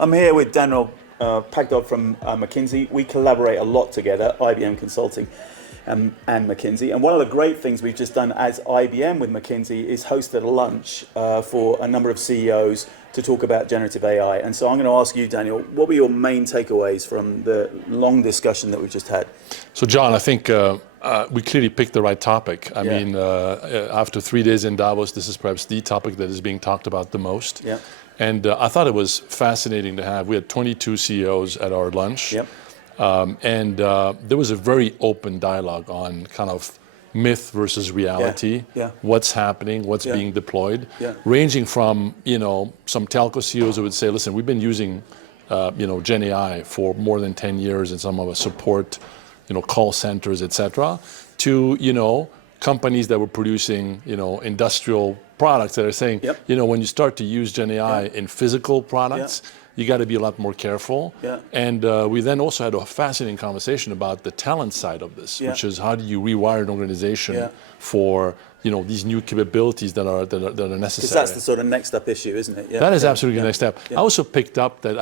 I'm here with Daniel Pacthod from McKinsey. We collaborate a lot together, IBM Consulting and McKinsey. And one of the great things we've just done as IBM with McKinsey is hosted a lunch for a number of CEOs to talk about generative AI. And so I'm going to ask you, Daniel, what were your main takeaways from the long discussion that we've just had? So, John, I think we clearly picked the right topic. I mean, after 3 days in Davos, this is perhaps the topic that is being talked about the most. Yeah. And I thought it was fascinating to have. We had 22 CEOs at our lunch. Yep. And there was a very open dialogue on kind of myth versus reality, what's happening, what's being deployed, ranging from, some telco CEOs who would say, listen, we've been using, Gen AI for more than 10 years in some of our support, call centers, et cetera, to, companies that were producing, industrial products that are saying, when you start to use Gen AI in physical products, you got to be a lot more careful. And we then also had a fascinating conversation about the talent side of this, which is how do you rewire an organization for these new capabilities that are necessary. Because that's the sort of next up issue, isn't it? That is absolutely the next step. I also picked up that,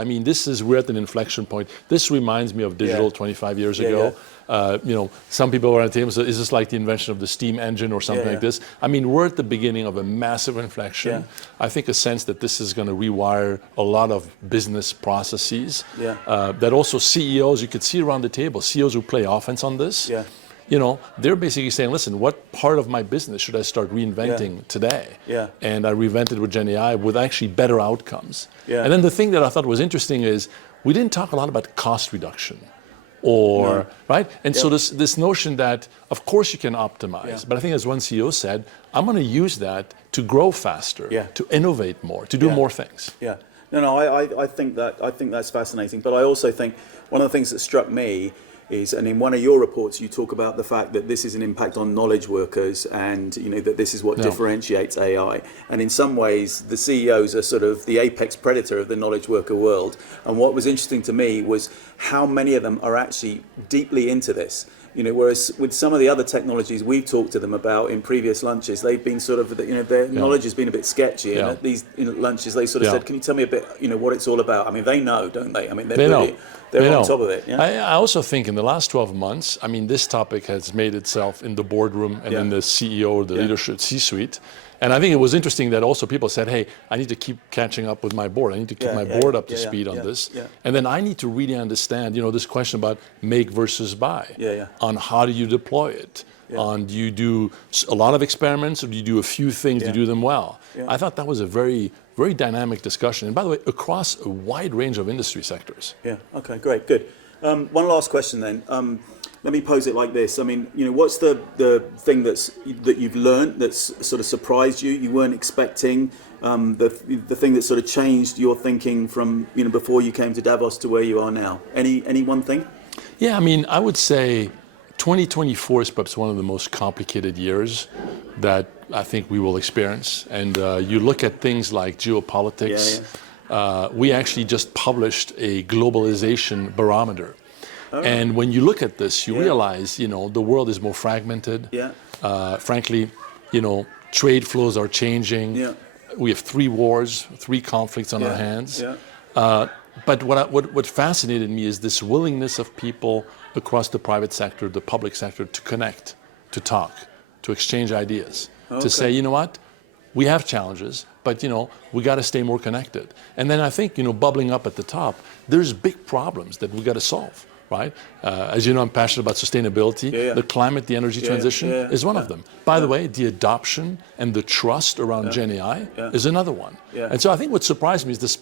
we're at an inflection point. This reminds me of digital 25 years ago. Some people were on the table, so is this like the invention of the steam engine or something like this? We're at the beginning of a massive inflection. I think a sense that this is going to rewire a lot of business processes. That also CEOs, you could see around the table, CEOs who play offense on this. They're basically saying, listen, what part of my business should I start reinventing today? And I reinvented with Gen AI with actually better outcomes. And then the thing that I thought was interesting is we didn't talk a lot about cost reduction. Right? And so this notion that, of course, you can optimize, but I think as one CEO said, I'm going to use that to grow faster, to innovate more, to do more things. I think that's fascinating. But I also think one of the things that struck me is, and in one of your reports, you talk about the fact that this is an impact on knowledge workers, and that this is what differentiates AI. And in some ways, the CEOs are sort of the apex predator of the knowledge worker world. And what was interesting to me was how many of them are actually deeply into this. Whereas with some of the other technologies we've talked to them about in previous lunches, they've been sort of, their knowledge has been a bit sketchy. And at these lunches, they sort of said, can you tell me a bit, what it's all about? They know, don't they? They're on top of it. I also think in the last 12 months, this topic has made itself in the boardroom and in the CEO or the leadership C-suite. And I think it was interesting that also people said, hey, I need to keep catching up with my board. I need to keep my board up to speed on this. And then I need to really understand, this question about make versus buy. On how do you deploy it? On do you do a lot of experiments or do you do a few things to do them well? I thought that was a very, very dynamic discussion. And by the way, across a wide range of industry sectors. Okay, great, good. One last question then. Let me pose it like this. What's the thing that you've learned that's sort of surprised you weren't expecting? The thing that sort of changed your thinking from before you came to Davos to where you are now. Any one thing? I would say 2024 is perhaps one of the most complicated years that I think we will experience. And you look at things like geopolitics. We actually just published a globalization barometer. And when you look at this, you realize, the world is more fragmented. Frankly, trade flows are changing. We have 3 wars, 3 conflicts on our hands. But what fascinated me is this willingness of people across the private sector, the public sector, to connect, to talk, to exchange ideas, to say, you know what, we have challenges, but we got to stay more connected. And then I think, bubbling up at the top, there's big problems that we got to solve. Right? As you know, I'm passionate about sustainability. The climate, the energy transition is one of them. By the way, the adoption and the trust around Gen AI is another one. And so I think what surprised me is this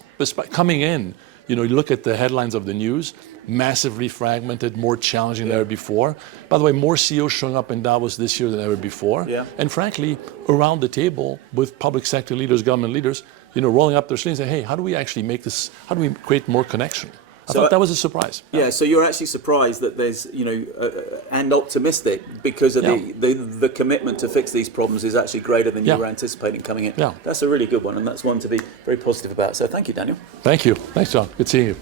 coming in, you look at the headlines of the news, massively fragmented, more challenging than ever before. By the way, more CEOs showing up in Davos this year than ever before. And frankly, around the table with public sector leaders, government leaders, rolling up their sleeves and saying, hey, how do we actually make this, how do we create more connection? I thought that was a surprise. So you're actually surprised that there's, and optimistic because of the commitment to fix these problems is actually greater than you were anticipating coming in. That's a really good one, and that's one to be very positive about. So thank you, Daniel. Thank you. Thanks, John. Good seeing you.